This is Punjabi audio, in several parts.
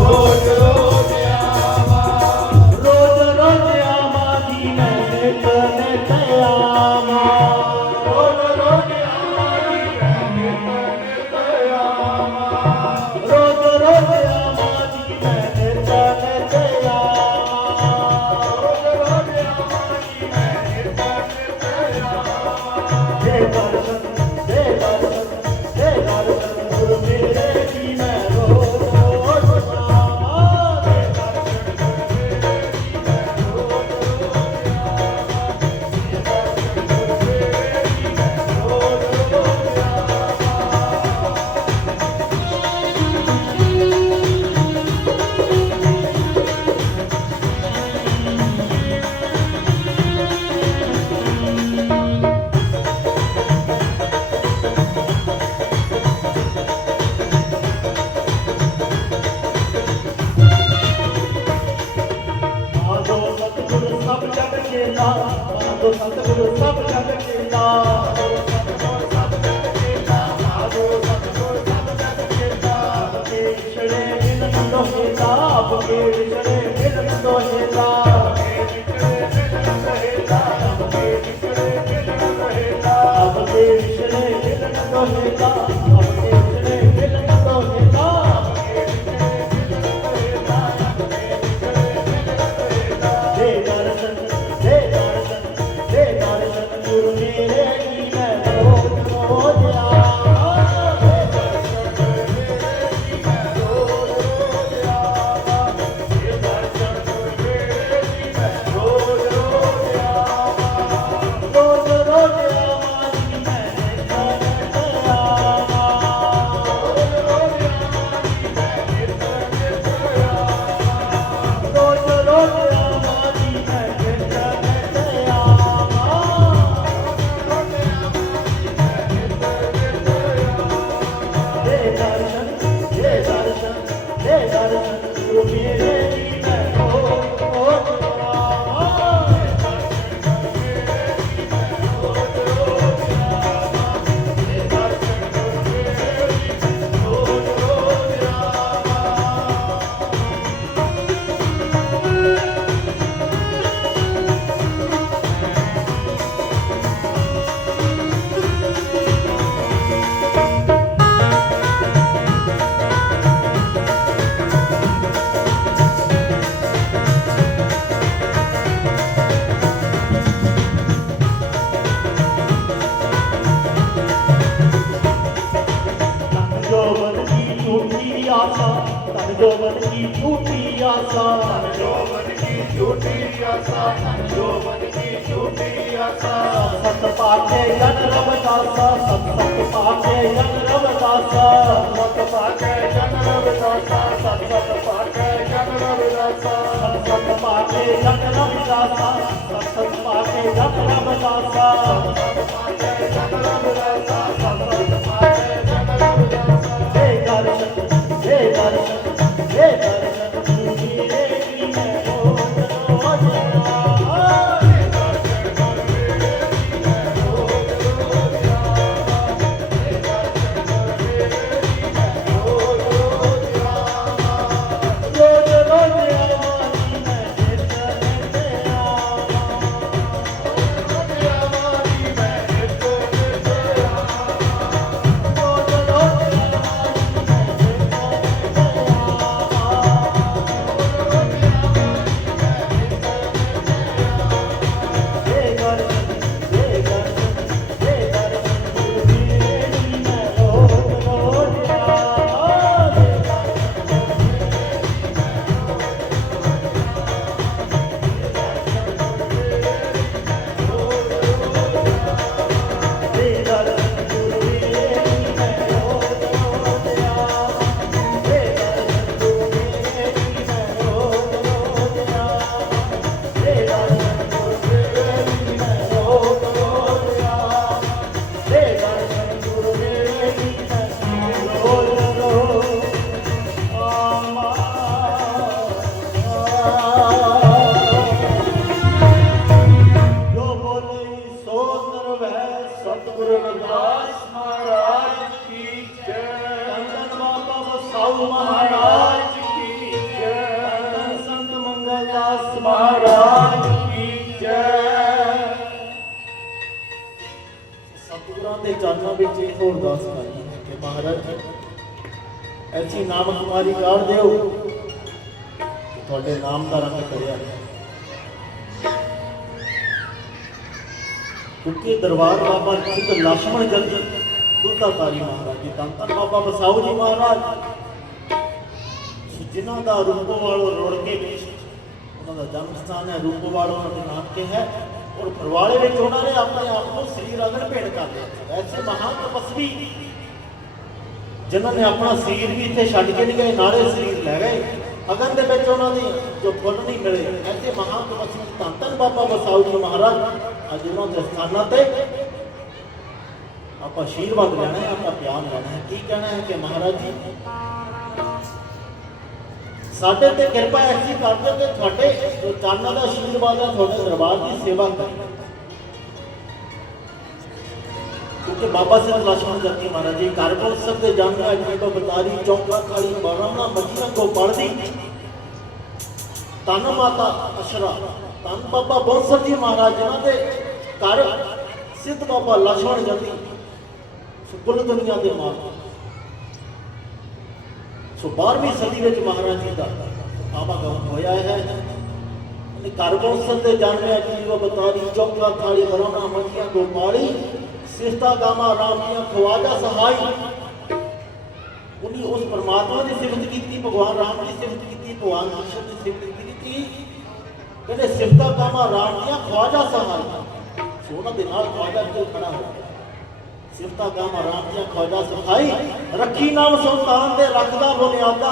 Lord. ਸਤਿਗੁਰ ਸਭ ਛੱਡ ਕੇ ਨਾ ਮਾਨੋ ਸਤਿਗੁਰ ਸਭ ਛੱਡ ਕੇ पाके जन रमदासा सतसत पाके जन रमदासा सतसत पाके जन रमदासा सतसत पाके जन रमदासा सतसत पाके जन रमदासा सतसत पाके जन रमदासा ਉੱਕੇ ਦਰਬਾਰ ਬਾਬਾ ਚਿੰਤ ਲక్ష్మణ ਜਲਦ ਦੁੱਤਾ ਤਾਰੀ ਮਹਾਰਾਜ ਜੀ ਤਾਂ ਤਾਂ ਬਾਬਾ ਬਸਾਉ ਜੀ ਮਹਾਰਾਜ। ਜਿਨ੍ਹਾਂ ਦਾ ਰੂਪੋ ਵਾਲੋ ਰੋੜ ਕੇ ਵਿੱਚ ਉਹਨਾਂ ਦਾ ਜਨਮ ਸਥਾਨ ਹੈ ਰੂਪੋ ਵਾਲੋ ਉਹਨਾਂ ਦੇ ਨਾਮ ਤੇ ਹੈ। ਔਰ ਪਰਵਾਲੇ ਵਿੱਚ ਉਹਨਾਂ ਨੇ ਆਪਣੇ ਆਪ ਨੂੰ ਸ੍ਰੀ ਰਗਨ ਭੇਟ ਕਰ ਲਿਆ। ਐਸੇ ਮਹਾਨ ਤਪਸਵੀ ਜਿਨ੍ਹਾਂ ਨੇ ਆਪਣਾ ਸਰੀਰ ਵੀ ਇੱਥੇ ਛੱਡ ਕੇ ਨਹੀਂ ਗਏ, ਨਾਲੇ ਸਰੀਰ ਲੈ ਗਏ। ਅਗਨ ਦੇ ਵਿੱਚ ਉਹਨਾਂ ਦੀ ਜੋ ਫੁੱਲ ਨਹੀਂ ਮਿਲੇ, ਐਸੇ ਮਹਾਨ ਤਪਸਵੀ ਤਾਂ ਤਾਂ ਬਾਬਾ ਬਸਾਉ ਜੀ ਮਹਾਰਾਜ। ਅੱਜ ਉਹਨਾਂ ਤੇ ਆਪਾਂ ਆਸ਼ੀਰਵਾਦ ਲੈਣਾ ਹੈ, ਆਪਾਂ ਪਿਆਰ ਲੈਣਾ ਹੈ। ਕੀ ਕਹਿਣਾ ਹੈ ਕਿ ਮਹਾਰਾਜ ਜੀ? ਸਾਡੇ ਤੇ ਕਿਰਪਾ ਐਸੀ ਕਰ ਦਿਓ ਕਿ ਤੁਹਾਡੇ ਦਸਤਾਨਾਂ ਦਾ ਆਸ਼ੀਰਵਾਦ ਹੈ, ਤੁਹਾਡੇ ਦਰਬਾਰ ਦੀ ਸੇਵਾ ਕਰੇ। ਕਿਉਂਕਿ ਬਾਬਾ ਸਿੰਘ ਲਛਮਣ ਜੱਤੀ ਮਹਾਰਾਜ ਜੀ ਕਾਰਗੋਲ ਸਭ ਦੇ ਜੰਗ ਦਾ ਇੱਕ ਬਤਾਰੀ ਚੌਕਾ ਕਾਲੀ ਬਾਰਾਉਣਾ ਮੱਛੀਆਂ ਤੋਂ ਪੜਦੀ ਤਨ ਮਾਤਾ ਅਸ਼ਰਾ ਤਨ ਬਾਬਾ ਬੰਸਰ ਜੀ ਮਹਾਰਾਜ, ਜਿਨ੍ਹਾਂ ਦੇ ਘਰ ਸਿੱਧ ਬਾਬਾ ਲਛਮਣ ਜੰਦੀ ਸੁਪੁਰ ਦੁਨੀਆ ਦੇ ਮਾਂ ਸੋ 12ਵੀਂ ਸਦੀ ਵਿੱਚ ਮਹਾਰਾਜ ਜੀ ਦਾ ਆਵਾਗਮਨ ਹੋਇਆ ਹੈ। ਤੇ ਘਰ ਬੰਸਰ ਦੇ ਜਨਮਿਆ ਜੀਵ ਬਤਾਰੀ ਚੌਕਾ ਥਾਲੀ ਬਰੋਨਾ ਮੰਜੀਆਂ, ਗੋਪਾਲੀ ਸਿਸ਼ਤਾ ਗਾਮਾ, ਰਾਮੀਆਂ, ਖਵਾਜਾ ਸਹਾਈ। ਉਹਨੇ ਉਸ ਪਰਮਾਤਮਾ ਦੀ ਸਿਫਤ ਕੀਤੀ, ਭਗਵਾਨ ਰਾਮ ਦੀ ਸਿਫਤ ਕੀਤੀ, ਭਗਵਾਨ ਕ੍ਰਿਸ਼ਨ ਦੀ ਸਿਫਤ ਕੀਤੀ। ਕਹਿੰਦੇ ਸਿਫਤਾ ਕਾਮਾ ਰਾਮ ਦੀਆਂ ਖਵਾਜਾ ਸਹਾਈ ਸੋ ਦੇ ਨਾਲ ਖਵਾਜਾ ਜੀ ਖੜਾ ਹੋ ਸਿਫਤਾ ਗਾਮਾ ਰਾਮ ਦੀਆਂ ਖਵਾਜਾ ਸਹਾਈ ਰੱਖੀ ਨਾਮ ਸੁਲਤਾਨ ਦੇ ਰੱਖਦਾ ਬੁਨਿਆਦਾ।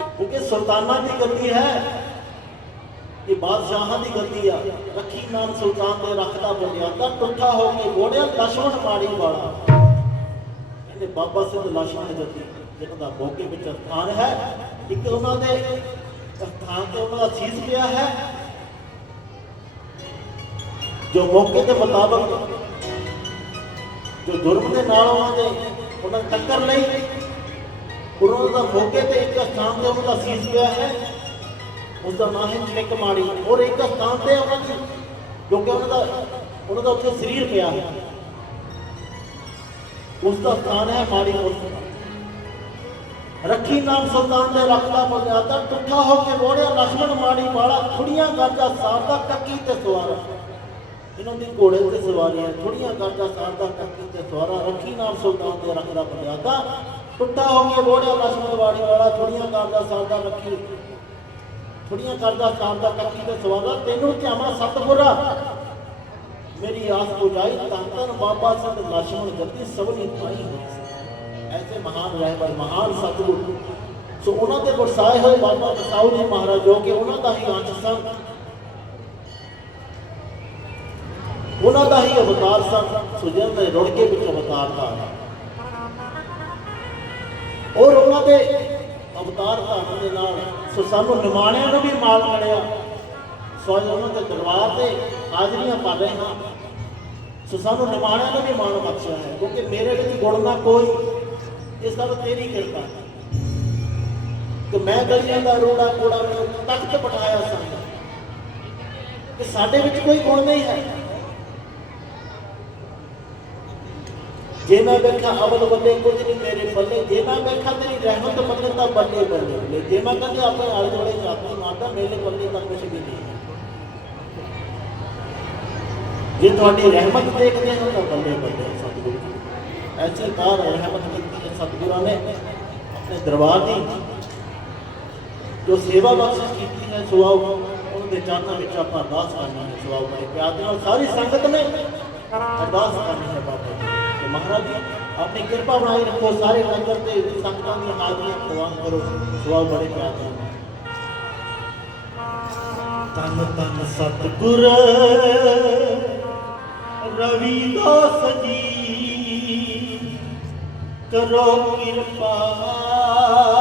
ਕਿਉਂਕਿ ਸੁਲਤਾਨਾਂ ਦੀ ਗੱਦੀ ਹੈ, ਇਹ ਬਾਦਸ਼ਾਹਾਂ ਦੀ ਗੱਦੀ ਆ। ਰੱਖੀ ਨਾਮ ਸੁਲਤਾਨ ਦੇ ਰੱਖਦਾ ਬੁਨਿਆਦਾ ਟੁੱਟਾ ਹੋ ਕੇ ਗੋੜਿਆ ਲਛਮਣ ਮਾੜੀ ਵਾਲਾ। ਕਹਿੰਦੇ ਬਾਬਾ ਸਿੰਘ ਲਛਮਣ ਜੱਤੀ ਜਿਹਨਾਂ ਦਾ ਮੌਕੇ ਵਿੱਚ ਸਥਾਨ ਹੈ, ਇੱਕ ਉਹਨਾਂ ਦੇ ਸਥਾਨ ਤੇ ਉਹਨਾਂ ਦਾ ਸੀਸ ਪਿਆ ਹੈ। ਜੋ ਮੌਕੇ ਦੇ ਮੁਤਾਬਕ ਜੋ ਜੁਰਮ ਦੇ ਨਾਲ ਉਹਨਾਂ ਦੇ ਉਹਨਾਂ ਟੱਕਰ ਲਈ ਉਹਨਾਂ ਦਾ ਮੌਕੇ ਤੇ ਇੱਕ ਸਥਾਨ ਤੇ ਉਹਨਾਂ ਦਾ ਸੀਸ ਪਿਆ ਹੈ। ਉਸ ਦਾ ਨਾਮ ਹੈ ਚਿੱਕ ਮਾੜੀ ਔਰ ਇੱਕ ਸਥਾਨ ਤੇ ਉਹਨਾਂ ਦੀ, ਕਿਉਂਕਿ ਉਹਨਾਂ ਦਾ ਉਹਨਾਂ ਦਾ ਉੱਥੇ ਸਰੀਰ ਪਿਆ ਹੈ। ਉਸ ਦਾ ਸਥਾਨ ਹੈ ਮਾੜੀ ਉਸ ਰੱਖੀ ਨਾਮ ਸੁਲਤਾਨ ਦੇ ਰਖਦਾ ਬੁਨਿਆਦਾ ਟੁੱਠਾ ਹੋ ਕੇ ਮੋੜਿਆ ਲਖਮਣ ਮਾੜੀ ਬਾਲਾ ਖੁੜੀਆਂ ਗਰਜਾ ਸਾਰਦਾ ਕੱਕੀ ਤੇ ਸਵਾਰਾ। ਇਹਨਾਂ ਦੀ ਘੋੜੇ ਤੇ ਸਵਾਰੀਆਂ ਥੋੜੀਆਂ ਗਰਜਾ ਸਾਰਦਾ ਕੱਕੀ ਤੇ ਸਵਾਰਾ, ਰੱਖੀ ਨਾਮ ਸੁਲਤਾਨ ਦੇ ਰਖਦਾ ਬੁਨਿਆਦਾ ਟੁੱਟਾ ਹੋ ਕੇ ਮੋੜਿਆ ਲਖਮਣ ਮਾੜੀ ਬਾਲਾ ਥੋੜੀਆਂ ਗਰਜਾ ਸਾਰਦਾ ਰੱਖੀ ਥੋੜੀਆਂ ਗਰਜਾ ਸਾਰਦਾ ਕੱਕੀ ਤੇ ਸਵਾਰਾ, ਤੈਨੂੰ ਧਿਆਵਾ ਸਤਪੁਰਾ ਮੇਰੀ ਆਸ ਪੁਜਾਈ ਤਾਂ ਤਨ ਬਾਬਾ ਸੰਤ ਲਖਮਣ ਗੱਦੀ ਸਭ ਨੇ ਪਾਈ ਹੋਈ ਐਸੇ ਮਹਾਨ ਰਹਿਬਰ ਮਹਾਨ ਸਤਿਗੁਰੂ ਸੋ ਉਹਨਾਂ ਦੇ ਵਰਸਾਏ ਹੋਏ ਬਾਬਾ ਬਸਾਉ ਜੀ ਮਹਾਰਾਜ ਜੋ ਕਿ ਉਹਨਾਂ ਦਾ ਹੀ ਅੰਸ਼ ਸਨ ਉਹਨਾਂ ਦਾ ਹੀ ਅਵਤਾਰ ਸਨ ਸੋ ਜਿਹਨਾਂ ਦੇ ਰੁੜ ਕੇ ਵਿੱਚ ਅਵਤਾਰ ਦਾ ਔਰ ਉਹਨਾਂ ਦੇ ਅਵਤਾਰ ਧਾਰਨ ਦੇ ਨਾਲ ਸੋ ਸਾਨੂੰ ਨਿਮਾਣਿਆਂ ਨੂੰ ਵੀ ਮਾਲ ਮਿਲਿਆ ਸੋ ਅੱਜ ਉਹਨਾਂ ਦੇ ਦਰਬਾਰ ਤੇ ਹਾਜ਼ਰੀਆਂ ਪਾ ਰਹੇ ਹਾਂ ਸੋ ਸਾਨੂੰ ਨਿਮਾਣਿਆਂ ਨੂੰ ਵੀ ਮਾਣ ਬਖਸ਼ਿਆ ਹੈ ਕਿਉਂਕਿ ਮੇਰੇ ਵਿੱਚ ਗੁਣ ਨਾ ਕੋਈ ਇਹ ਸਭ ਤੇਰੀ ਕਿਰਪਾ ਕਿ ਮੈਂ ਗਲੀਆਂ ਦਾ ਰੋੜਾ ਕੋੜਾ ਮੈਨੂੰ ਤਖਤ ਬਿਠਾਇਆ ਸੰਗ ਕਿ ਸਾਡੇ ਵਿੱਚ ਕੋਈ ਗੁਣ ਨਹੀਂ ਹੈ। ਜੇ ਮੈਂ ਵੇਖਾਂ ਅਵਲ ਬੱਲੇ ਕੁਝ ਨਹੀਂ ਮੇਰੇ ਬੱਲੇ ਜੇ ਮੈਂ ਵੇਖਾਂ ਤੇਰੀ ਰਹਿਮਤ ਬੱਲੇ ਤਾਂ ਬੱਲੇ ਬੱਲੇ ਬੱਲੇ ਜੇ ਮੈਂ ਕਹਿੰਦੇ ਆਪਣੇ ਆਲੇ ਦੁਆਲੇ ਜਾਤੀ ਮਾਰਦਾ, ਮੇਰੇ ਬੱਲੇ ਤਾਂ ਕੁਝ ਵੀ ਨਹੀਂ ਜੇ ਤੁਹਾਡੀ ਰਹਿਮਤ ਦੇਖਦੇ ਹੋ ਤਾਂ ਬੱਲੇ ਬੱਲੇ ਸਤਿਗੁਰੂ ਐਸੀ ਕਾਰ ਰਹਿਮਤ ਕੀਤੀ ਹੈ ਸਤਿਗੁਰਾਂ ਨੇ ਆਪਣੇ ਦਰਬਾਰ ਦੀ ਜੋ ਸੇਵਾ ਬਖਸ਼ਿਸ਼ ਕੀਤੀ ਹੈ ਸੋ ਆਓ ਉਹਨਾਂ ਦੇ ਚਰਨਾਂ ਵਿੱਚ ਆਪਾਂ ਅਰਦਾਸ ਕਰਨੀ ਹੈ ਸੋ ਆਓ ਬੜੇ ਪਿਆਰ ਦੇ ਨਾਲ ਸਾਰੀ ਸੰਗਤ ਨੇ ਅਰਦਾਸ ਕਰਨੀ ਹੈ ਬਾਬਾ ਜੀ ਤੇ ਮਹਾਰਾਜ ਜੀ ਆਪਣੀ ਕਿਰਪਾ ਬਣਾਈ ਰੱਖੋ ਸਾਰੇ ਲੰਗਰ ਤੇ ਸੰਗਤਾਂ ਦੀਆਂ ਹਾਜ਼ਰੀਆਂ ਪ੍ਰਵਾਨ ਕਰੋ ਸੋ ਆਓ ਬੜੇ ਪਿਆਰ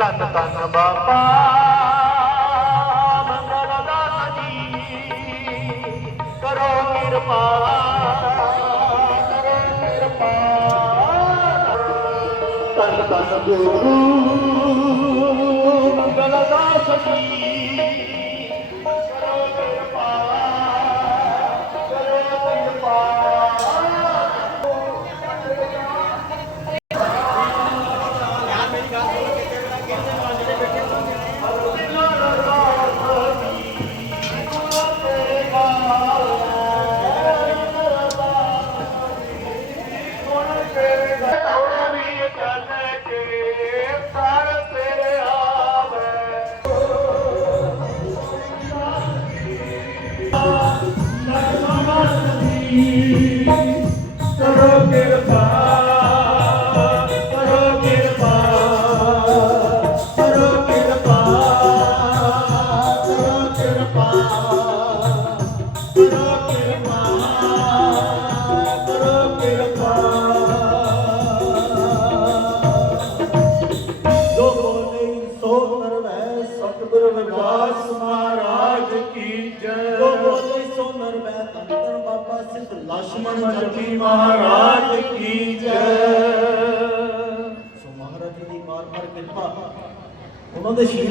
त बाबा मंगल दासी करो गिर पा करो कृपा। त मंगल दासी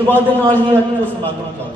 ਮਹਾਰਾਜ ਜੀ ਦੀ ਮਾਰ ਮਾਰ ਕਿਰਪਾ ਉਹਨਾਂ ਦੇ ਆਸ਼ੀਰਵਾਦ ਦੇ ਨਾਲ ਹੀ ਅੱਜ ਉਹ ਸਮਾਗਮ ਚੱਲਦਾ